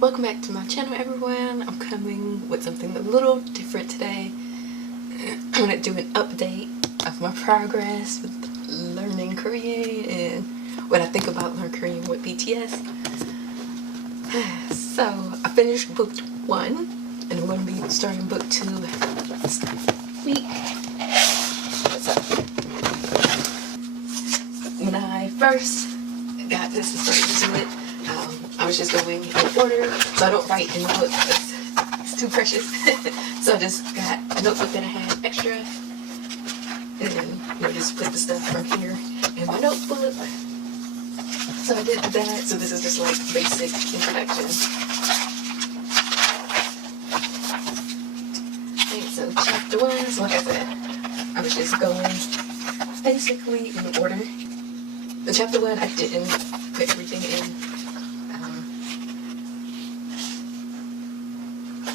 Welcome back to my channel, everyone. I'm coming with something a little different today. I'm going to do an update of my progress with learning Korean and what I think about learning Korean with BTS. So, I finished book 1 and I'm going to be starting book 2 this week. What's up? When I first got this and started using it, I was just going in order, so I don't write in the book because it's too precious. So I just got a notebook that I had extra, and then just put the stuff from here in my notebook. So I did that. So this is just like basic introduction. Okay, so chapter 1. So like I said, I was just going basically in order. The chapter 1, I didn't put everything in.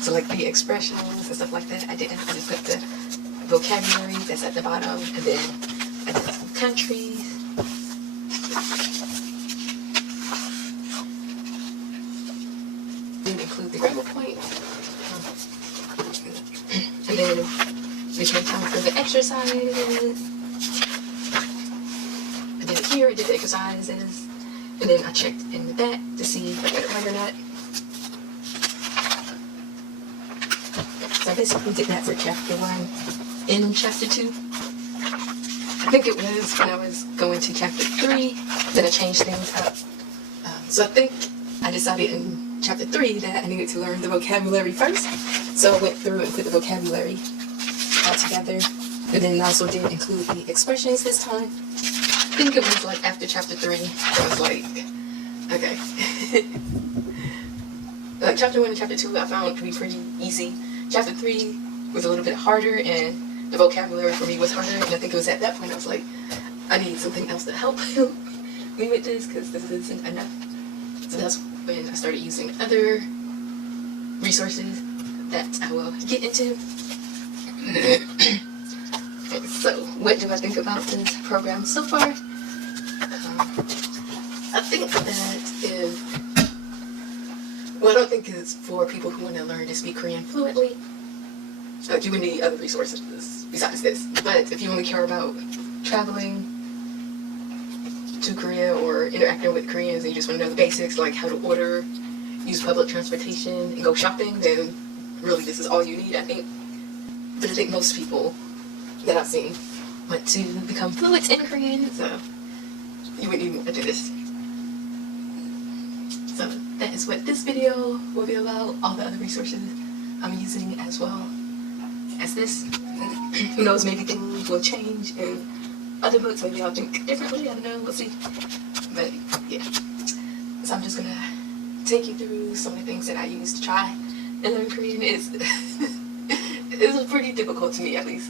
So like the expressions and stuff like that, I didn't. I just put the vocabulary that's at the bottom, and then I did some countries. Didn't include the grammar point. And then we came time for the exercises. And then here I did the exercises. And then I checked in the back to see if I got it right or not. So I basically did that for chapter 1. In chapter 2, I think it was when I was going to chapter 3 that I changed things up. So I think I decided in chapter 3 that I needed to learn the vocabulary first. So I went through and put the vocabulary all together. And then I also did include the expressions this time. I think it was like after chapter 3, I was like, okay. Like chapter 1 and chapter 2 I found to be pretty easy. Chapter 3 was a little bit harder, and the vocabulary for me was harder, and I think it was at that point I was like, I need something else to help me with this, because this isn't enough. So that's when I started using other resources that I will get into. So, what do I think about this program so far? I think that I don't think it's for people who want to learn to speak Korean fluently. Like, you would need other resources besides this. But if you only care about traveling to Korea or interacting with Koreans and you just want to know the basics, like how to order, use public transportation, and go shopping, then really this is all you need, I think. But I think most people that I've seen want to become fluent in Korean, so you wouldn't even want to do this. So that is what this video will be about. All the other resources I'm using as well as this. Who knows, maybe things will change in other books. Maybe I'll think differently. I don't know. We'll see. But yeah. So I'm just gonna take you through some of the things that I use to try and learn Korean. It's pretty difficult to me, at least.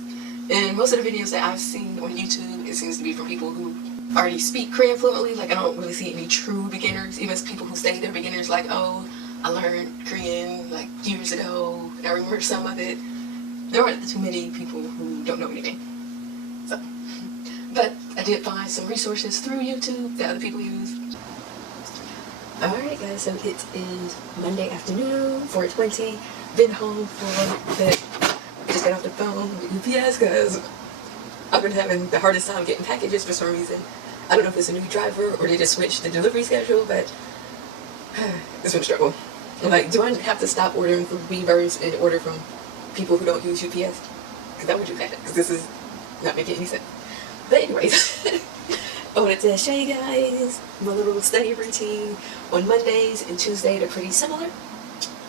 And most of the videos that I've seen on YouTube, it seems to be from people who already speak Korean fluently. Like, I don't really see any true beginners, even people who say they're beginners, like, oh, I learned Korean like years ago and I remember some of it. There aren't too many people who don't know anything. So, but I did find some resources through YouTube that other people use. Alright guys, so it is Monday afternoon, 4:20. Been home for a bit. I just got off the phone with UPS because I've been having the hardest time getting packages for some reason. I don't know if it's a new driver or they just switched the delivery schedule, but it's been a struggle. I'm like, do I have to stop ordering from Weavers and order from people who don't use UPS? Because that would do that, because this is not making any sense. But anyways, I wanted to show you guys my little study routine. On Mondays and Tuesday, they're pretty similar.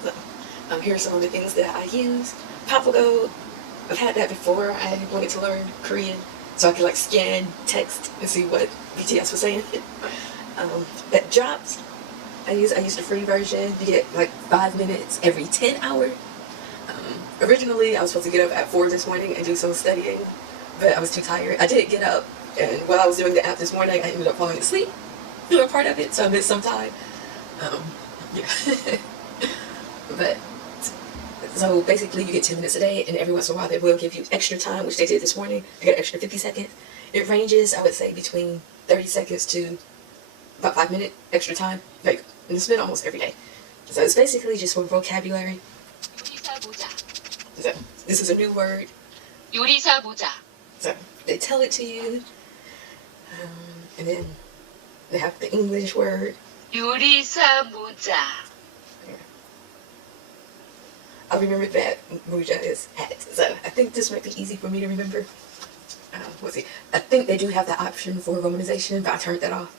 So, here are some of the things that I use. Papago, I've had that before. I wanted to learn Korean so I could like scan text and see what BTS was saying. That Drops, I used the free version. You get like 5 minutes every 10 hours. Originally I was supposed to get up at 4 this morning and do some studying, but I was too tired. I did get up, and while I was doing the app this morning, I ended up falling asleep doing part of it, so I missed some time. Yeah. But so basically you get 10 minutes a day, and every once in a while they will give you extra time, which they did this morning. I got an extra 50 seconds. It ranges, I would say, between 30 seconds to about 5 minutes extra time. Like, and it's been almost every day. So it's basically just for vocabulary. So this is a new word. 요리사 모자. So they tell it to you, and then they have the English word. 요리사 모자. I remember that moja is hat. So I think this might be easy for me to remember. Let's see. I think they do have the option for romanization, but I turned that off.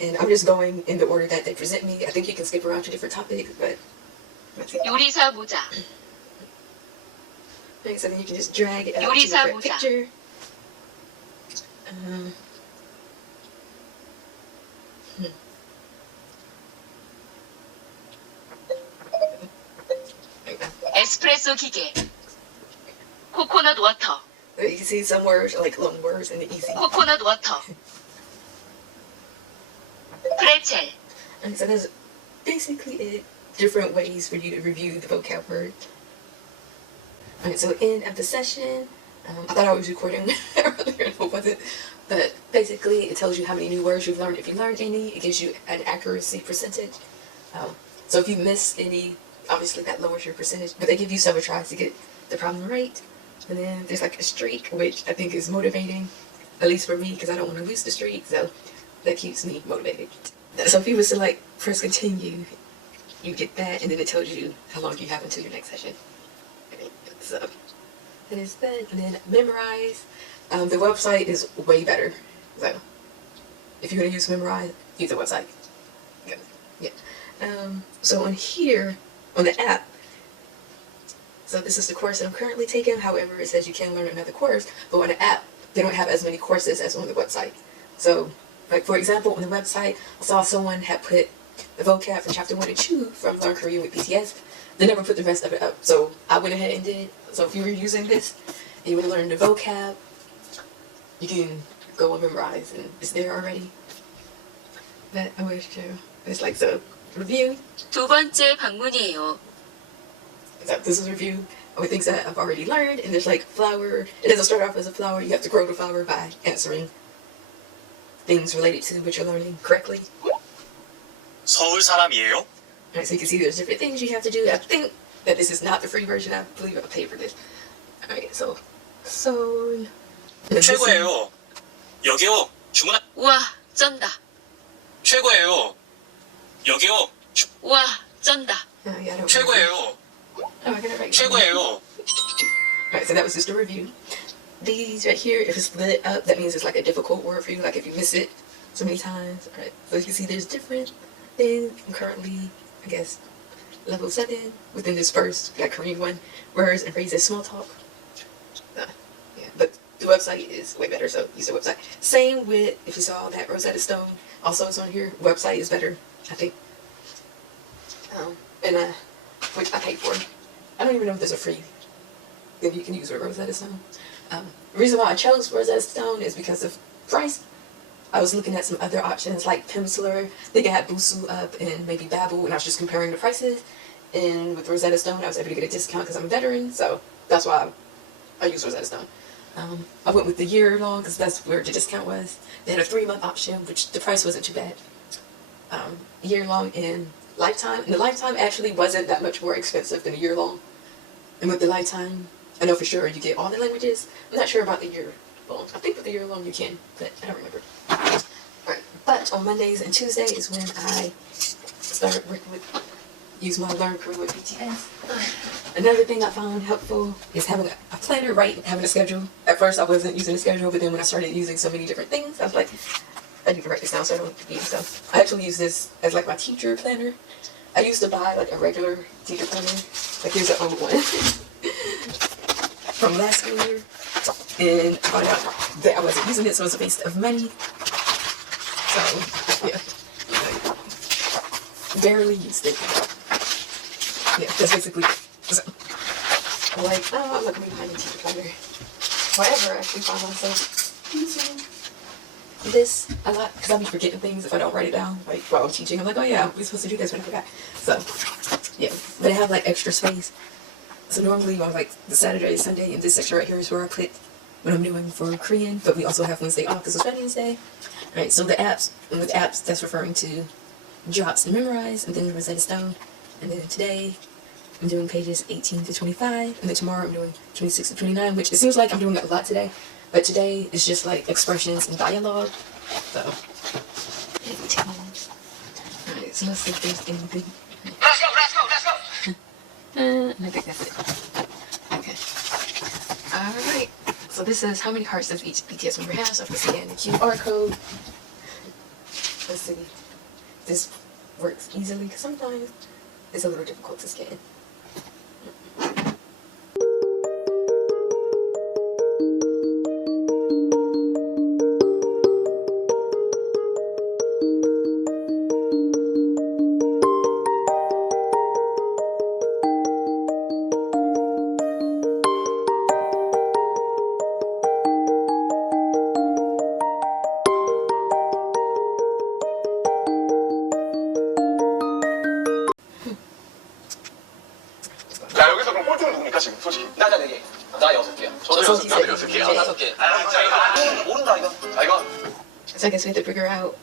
And I'm just going in the order that they present me. I think you can skip around to different topics, but let's see. 요리사 모자. Okay, so then you can just drag it out to the correct picture. 에스프레소 기계. 코코넛 워터. You can see some words like long words and the easy. 코코넛 워터. 프레첼. And so that's basically it. Different ways for you to review the vocab word. Alright, so end of the session. I thought I was recording earlier, it wasn't. But basically, it tells you how many new words you've learned. If you learned any, it gives you an accuracy percentage. So if you miss any, obviously that lowers your percentage. But they give you several tries to get the problem right. And then there's like a streak, which I think is motivating, at least for me, because I don't want to lose the streak. So that keeps me motivated. So if you was to like press continue, you get that, and then it tells you how long you have until your next session. Okay, so that is that. And then memorize. The website is way better. So if you're gonna use memorize, use the website. Yeah. So on here, on the app, so this is the course that I'm currently taking. However, it says you can learn another course, but on the app, they don't have as many courses as on the website. So, like for example, on the website, I saw someone had put the vocab from chapter 1 and 2 from Learn Korean with BTS. They never put the rest of it up. So I went ahead and did. So if you were using this and you want to learn the vocab, you can go and memorize, and it's there already. But I wish to. It's like the review. 두 번째 방문이에요. So this is a review of things that I've already learned, and there's like flower. It doesn't start off as a flower. You have to grow the flower by answering things related to what you're learning correctly. 서울 사람이에요? Alright, so you can see there's different things you have to do. I think that this is not the free version. I believe I paid for this. Alright, so 최고예요. 여기요. 주문. 우와, 쩐다. 최고예요. 여기요. 우와, 쩐다. yeah, I don't 최고예요. Oh, I got it right. 최고예요. Alright, so that was just a review. These right here, if it's split up, that means it's like a difficult word for you, like if you miss it so many times. Alright, so you can see there's different things. I'm currently, I guess, level 7 within this first, like Korean one, words and phrases, small talk. Yeah, but the website is way better, so use the website. Same with, if you saw that Rosetta Stone, also it's on here. Website is better, I think. Which I paid for. I don't even know if there's a free that you can use with Rosetta Stone. The reason why I chose Rosetta Stone is because of price. I was looking at some other options like Pimsleur. I think I had Busuu up and maybe Babbel, and I was just comparing the prices. And with Rosetta Stone, I was able to get a discount because I'm a veteran, so that's why I use Rosetta Stone. I went with the year long because that's where the discount was. They had a 3-month option, which the price wasn't too bad. Year long and lifetime. And the lifetime actually wasn't that much more expensive than a year long. And with the lifetime, I know for sure you get all the languages. I'm not sure about the year long. I think with the year long you can, but I don't remember. Alright, but on Mondays and Tuesdays is when I started working with, use my Learn Korean with BTS. Another thing I found helpful is having a planner, right? Having a schedule. At first I wasn't using a schedule, but then when I started using so many different things, I was like, I need to write this down so I don't forget stuff. I actually use this as like my teacher planner. I used to buy like a regular teacher planner. Like here's an old one from last school year. And I found out that I wasn't using it, so it's a waste of money. So, yeah. Barely used it. Yeah, that's basically so. I'm like, oh, I'm not going to be buying a teacher planner. However, I actually found myself using this a lot because I'll be forgetting things if I don't write it down. Like while I'm teaching, I'm like, oh yeah, we're supposed to do this, but I forgot. So, yeah, but I have like extra space. So normally on like the Saturday, Sunday, and this section right here is where I put what I'm doing for Korean, but we also have Wednesday off because it's Wednesday. Alright, so the apps, and with apps, that's referring to Drops and Memorize, and then Rosetta Stone. And then today I'm doing pages 18 to 25, and then tomorrow I'm doing 26 to 29, which it seems like I'm doing a lot today, but today is just like expressions and dialogue. So 18. Alright, so let's see if there's anything. I think that's it. Okay. Alright. So this says how many hearts does each BTS member have? So I have to scan the QR code. Let's see. This works easily because sometimes it's a little difficult to scan. 자 여기서 그럼 꼴등 누굽니까 지금 솔직히? 나 4개. 나 6개야. 저도 저 6개. 나도 6개. 네. 5개. 모른다 이거. 아 이거. So I guess we have to figure out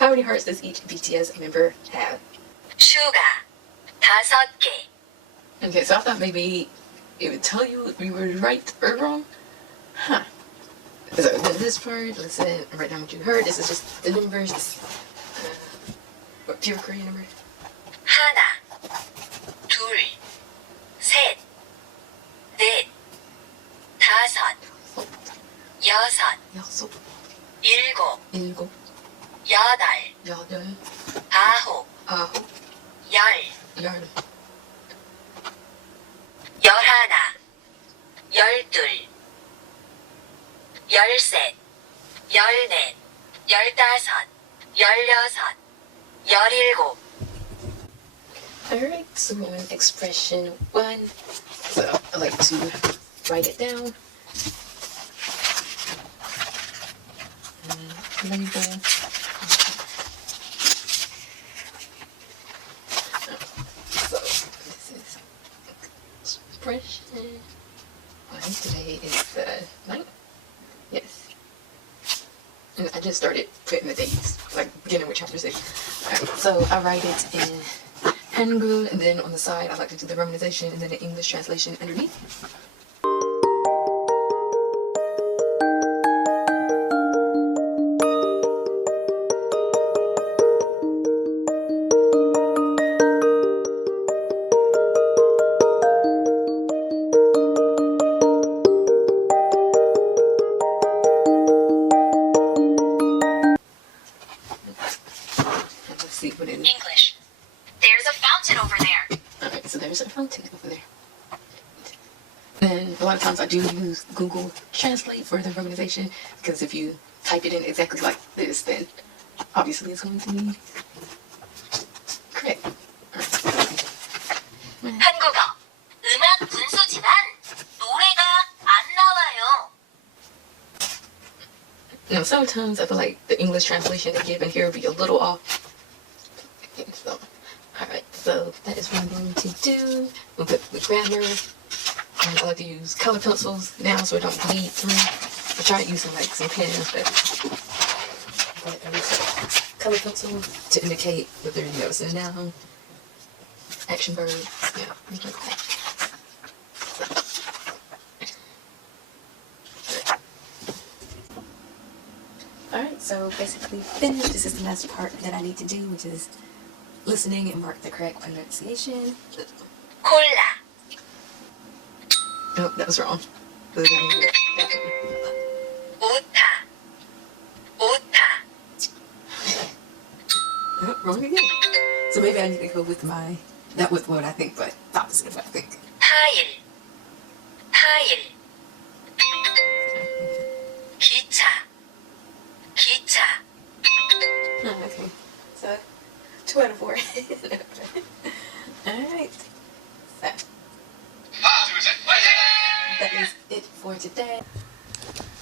how many hearts does each BTS member have. 슈가 5개. Okay, so I thought maybe it would tell you if you were right or wrong. Huh. So then this part, listen, write down what you heard. This is just the numbers. This, what pure Korean number? 하나, 둘, 셋, 넷, 다섯, 여섯, 여섯, 일곱, 일곱, 여덟, 여덟, 아홉, 아홉, 열, 열, 열하나, 열둘, 열셋, 열넷, 열다섯, 열여섯, 열일곱. Alright, so we're on expression 1. So I like to write it down. Label. So this is expression 1. Today is the 9th. Yes. And I just started putting the dates, like beginning with chapter 6. Alright, so I write it in Hangul, and then on the side I like to do the romanization and then the English translation underneath. Let's see what it is. English. There's a fountain over there. Alright, so there's a fountain over there. And a lot of times I do use Google Translate for the romanization, because if you type it in exactly like this, then obviously it's going to be correct. 한국어. 음악 분수지만 노래가 안 nawayo. Now sometimes I feel like the English translation they give in here will be a little off. So, alright, so that is what I'm going to do. We'll put the grammar. And I like to use color pencils now so it don't bleed through. I tried using like some pens, but I use a color pencil to indicate whether you notice a noun, action verbs, yeah, things like that. Alright, so basically finished. This is the last part that I need to do, which is listening and mark the correct pronunciation. 콜라. Oh, that was wrong. That 우타. 우타. oh, wrong again. So maybe I need to go with not with what I think, but the opposite of what I think. 타일. 타일. 기차. 기차. Oh, okay. So 2 out of 4. Alright. So 하나 둘 셋. 화이팅! that is it for today.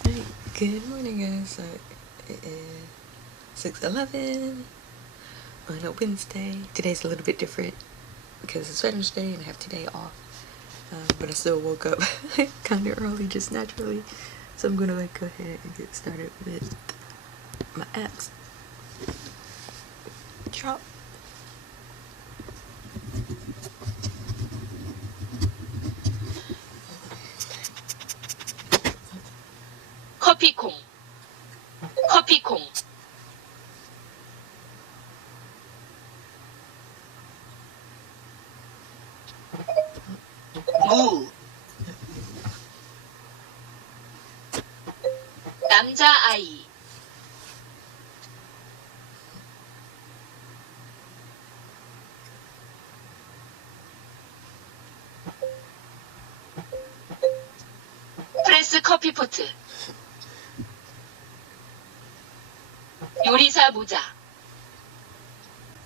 Alright, good morning guys. So it is 6:11 on a Wednesday. Today's a little bit different because it's Veterans Day and I have today off. But I still woke up kind of early, just naturally. So I'm gonna go ahead and get started with my apps. Drop. 커피콩, 커피콩. 무, 남자아이. 프레스 커피포트. 요리사 모자.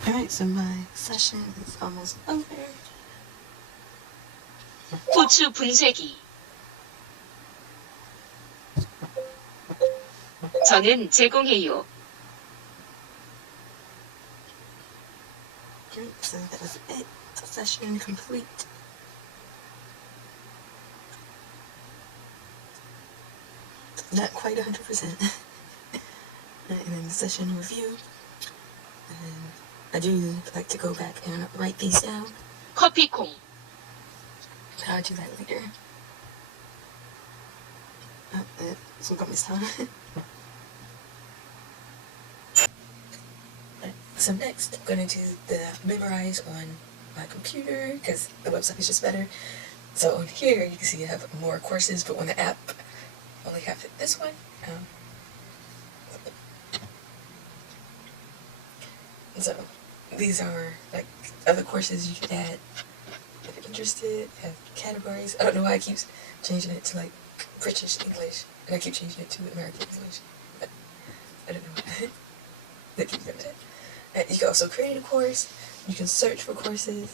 Alright, so my session is almost over. 후추 분쇄기. 저는 제공해요. Alright, so that was it. Session complete. Not quite 100%. And then the session review. And I do like to go back and write these down. 커피콩. But I'll do that later. So got this time. So next, I'm going to do the memorize on my computer because the website is just better. So on here, you can see I have more courses, but on the app, I only have this one. So these are like other courses you can add if you're interested. Have categories. I don't know why I keep changing it to like British English, and I keep changing it to American English. But I don't know why. They keep doing that. You can also create a course. You can search for courses.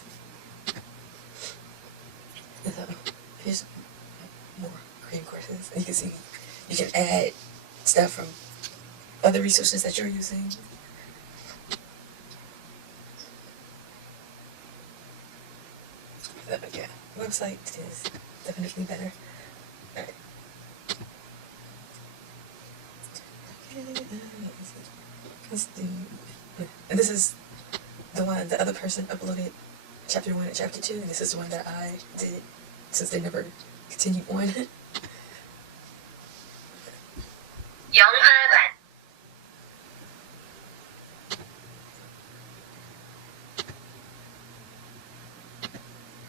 And so here's more creating courses. And you can see you can add stuff from other resources that you're using. So, yeah, website is definitely better. Alright. Let's do. And this is the one the other person uploaded, chapter 1 and chapter 2, and this is the one that I did since they never continued on. 영화관,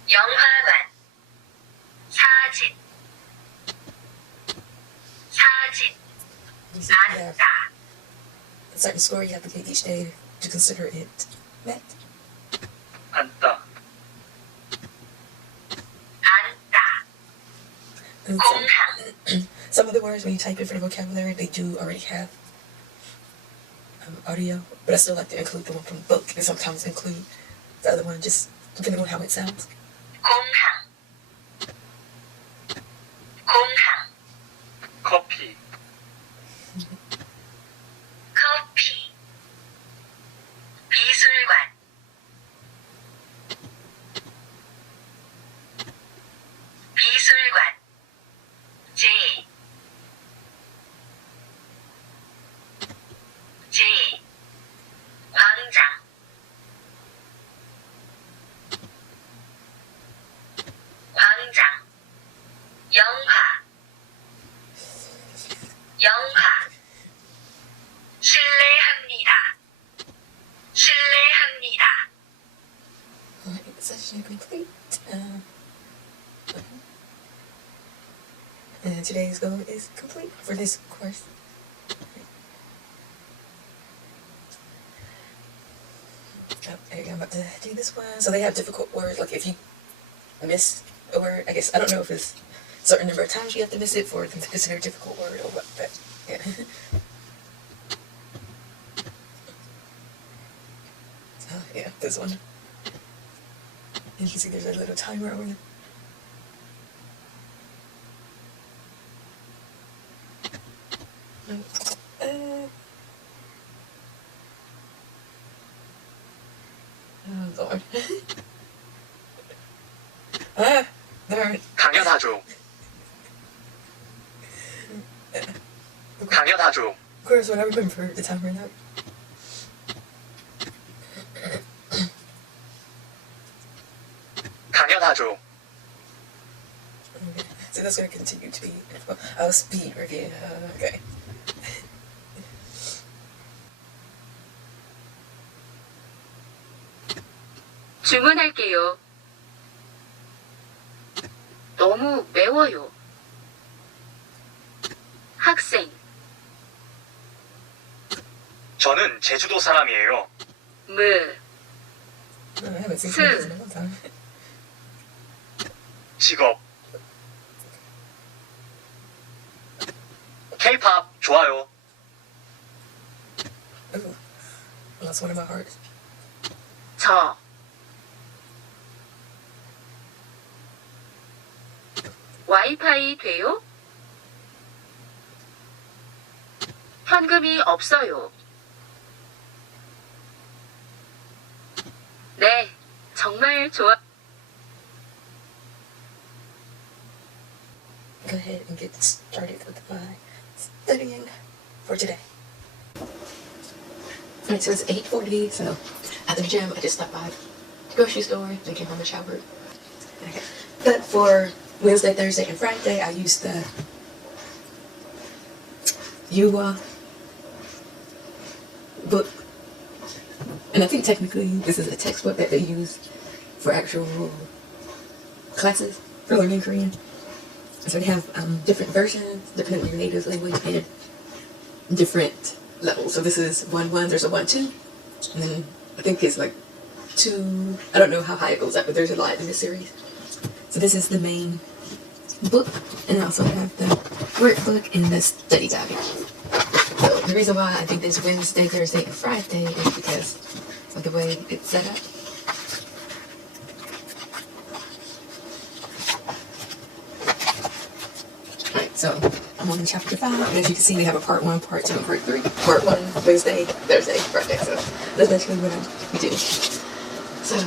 영화관, 사진, 사진, You see, you have 앉다, a certain score you have to get each day to consider it met. 앉다. 앉다, And 공항, some of the words when you type it for the vocabulary, they do already have audio, but I still like to include the one from the book and sometimes include the other one just depending on how it sounds. 공항, 공항, 커피. 커피, 미술관, 미술관, 제, 제, 광장, 광장, 영화, 영화, 실례합니다. 실례합니다. Alright, session complete. And today's goal is complete for this course. Oh, there you go. I'm about to do this one. So they have difficult words. Like if you miss a word, I guess I don't know if it's a certain number of times you have to miss it for them to consider a difficult word or what. But yeah. Oh, yeah, this one. And you can see there's a little timer on it. Oh, Lord. Ah, darn. 당연하죠. 당연하죠. Of course, when I remember the timer now. 당연하죠. Okay. So So that's going to continue to be a speed review. Okay. 주문할게요. 너무 매워요. 학생, 저는 제주도 사람이에요. 무, I haven't seen this in a long time. 직업. K-pop 좋아요. Ooh, lost one of my hearts. 저, 와이파이 돼요? 현금이 없어요. 네, 정말 좋아. Go ahead and get started with my studying for today. Alright, so it's 8:40, so after the gym, I just stopped by the grocery store, then came home and showered. Okay. But for Wednesday, Thursday, and Friday, I used the UWA book. And I think technically this is a textbook that they use for actual classes for learning Korean. So they have different versions depending on your native language and different levels. So this is 1-1, there's a 1-2, and then I think it's like 2, I don't know how high it goes up, but there's a lot in this series. So this is the main book, and I also have the workbook and the study guide. So the reason why I do this Wednesday, Thursday, and Friday is because of the way it's set up. Alright, so I'm on chapter 5, and as you can see, we have a part 1, part 2, and part 3. Part 1, Wednesday, Thursday, Friday, so that's basically what I do. So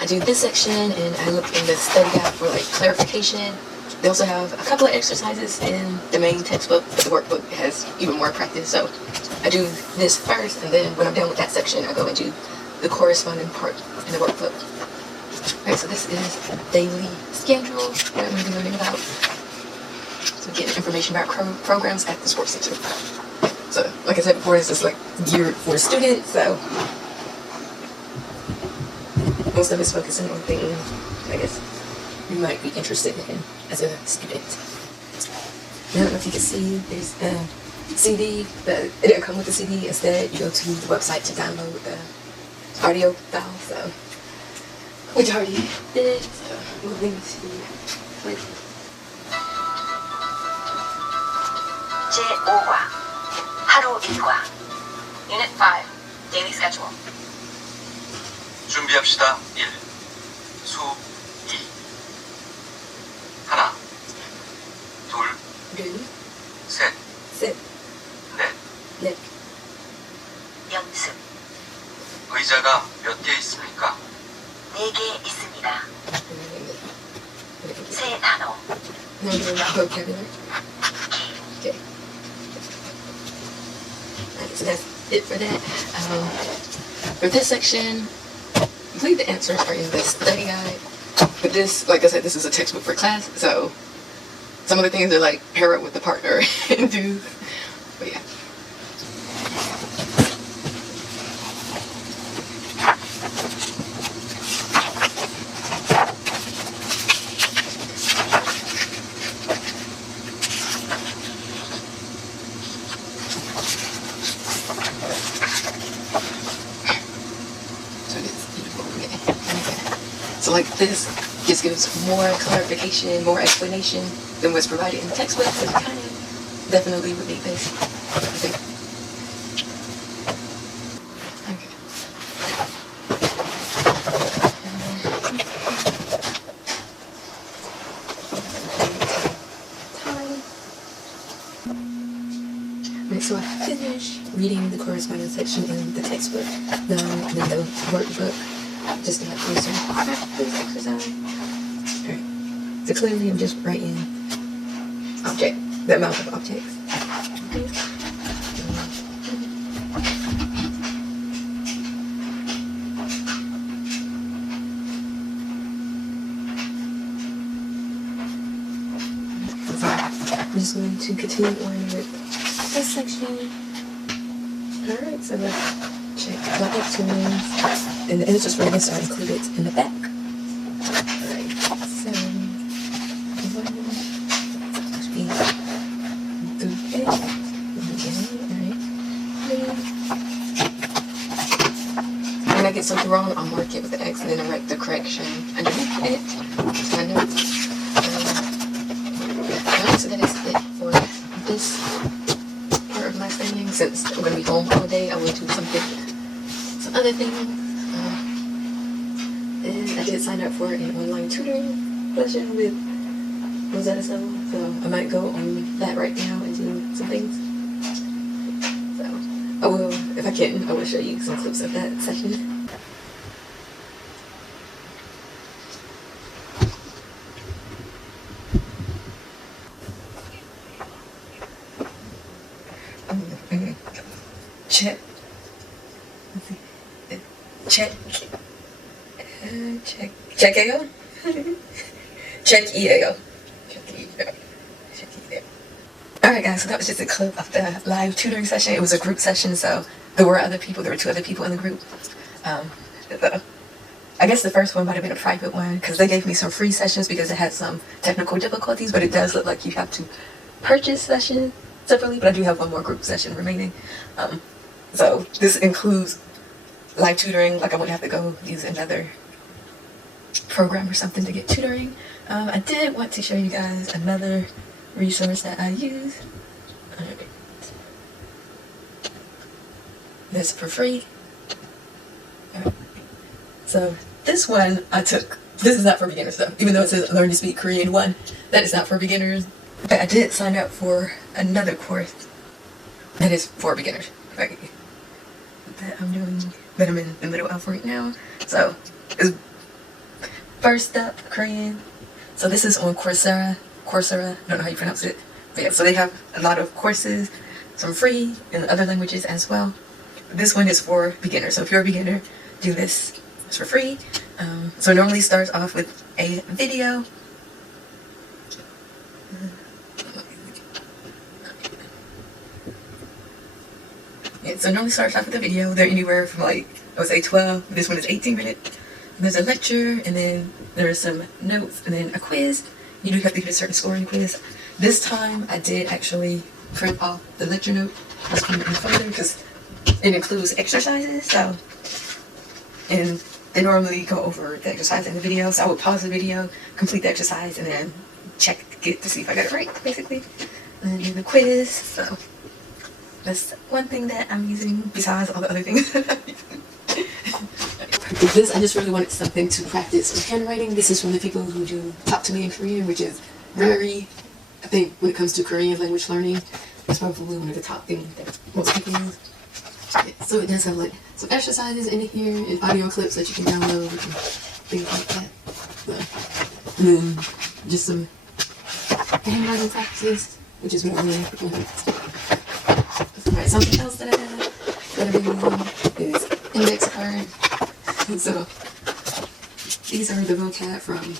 I do this section, and I look in the study guide for like clarification. They also have a couple of exercises in the main textbook, but the workbook has even more practice. So I do this first, and then when I'm done with that section, I go and do the corresponding part in the workbook. Alright, so this is daily schedule that I'm going to be learning about. So getting information about programs at the sports center. So like I said before, this is like geared for students, so most of it's focusing on things I guess you might be interested in as a student. I don't know if you can see, there's a CD, but it didn't come with the CD. Instead, you go to the website to download the audio file, so which I already did, so moving to 제5과 하루 일과 Unit 5 Daily Schedule 준비합시다. 1. 수 2. 하나. 둘. 둘, 셋. 셋, 넷. 넷, 연습 의자가 몇 개 있습니까? 4개 있습니다. 새 단어 Now we're doing vocabulary. Okay. Alright, so that's it for that. For this section, I believe the answers are in the study guide. But this, like I said, this is a textbook for class, so some of the things are like pair up with the partner and do. But yeah. So like this just gives more clarification, more explanation than what's provided in the textbook. So you kind of definitely would need this, I think. Right, so I finished reading the correspondence section in the textbook, then the workbook. Just to do some practice exercise. Alright. So clearly I'm just writing object, the amount of objects. just going to continue on with this section. Alright, so let's check my actions. And the images for this are included in the back. Alright, so when I get something wrong, I'll mark it with the X and then I write the correction underneath it. So I know. So that is it for this part of my studying. Since I'm going to be home all day, I will do some other things. And I did sign up for an online tutoring session with Rosetta Stone, so I might go on that right now and do some things. So I will, if I can, I will show you some clips of that session. Check. Check. Check EAO. Check EAO. Alright guys, so that was just a clip of the live tutoring session. It was a group session, so there were other people. There were 2 other people in the group. I guess the first one might have been a private one because they gave me some free sessions because it had some technical difficulties, but it does look like you have to purchase sessions separately, but I do have one more group session remaining. So this includes live tutoring, like I wouldn't have to go use another program or something to get tutoring. I did want to show you guys another resource that I use. Alright. This for free. Alright. So this one I took. This is not for beginners though, even though it says Learn to Speak Korean 1. That is not for beginners. But I did sign up for another course that is for beginners. That I'm doing, that I'm in the middle of right now. So it's First Up Korean. So this is on Coursera. I don't know how you pronounce it. But yeah, so they have a lot of courses, some free in other languages as well. This one is for beginners. So if you're a beginner, do this. It's for free. So it normally starts off with a video. Yeah, so it normally starts off with a video. They're anywhere from like, I would say 12. This one is 18 minutes. There's a lecture, and then there's some notes, and then a quiz. You do have to get a certain score in the quiz. This time, I did actually print off the lecture note. Let's put it in the folder because it includes exercises. So, and they normally go over the exercise in the video. So I would pause the video, complete the exercise, and then check it to see if I got it right, basically. And then the quiz. So that's one thing that I'm using besides all the other things that I'm using. With this, I just really wanted something to practice with handwriting. This is from the people who do Talk to Me in Korean, which is very, I think when it comes to Korean language learning, it's probably one of the top things that most people use. Yeah, so it does have like some exercises in here and audio clips that you can download and things like that. So, and then just some handwriting practices, which is what I really want. Alright, something else that I have that I've been using is index card. So these are the vocab from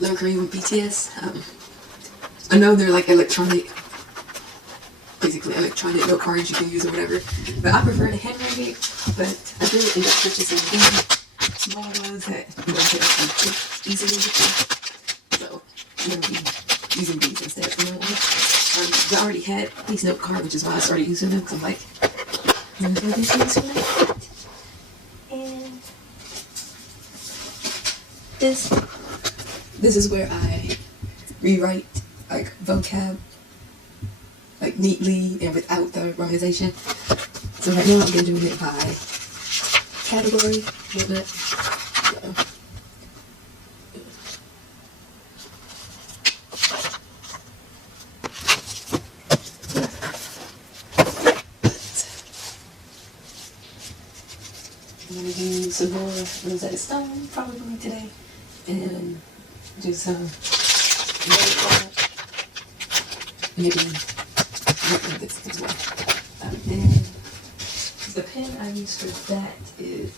Learn Korean with BTS. I know they're like electronic, basically electronic note cards you can use or whatever, but I prefer the handwriting. But I did end up purchasing these small ones that you don't get easily. So I'm going to be using these instead of the ones. I already had these note cards, which is why I started using them, because I'm like, I'm going to do these like that. And this is where I rewrite like vocab like neatly and without the romanization. So right now I'm going to do it by category a little bit. I'm going to do some more Rosetta Stone probably today, and do some maybe this as well. And the pen I use for that is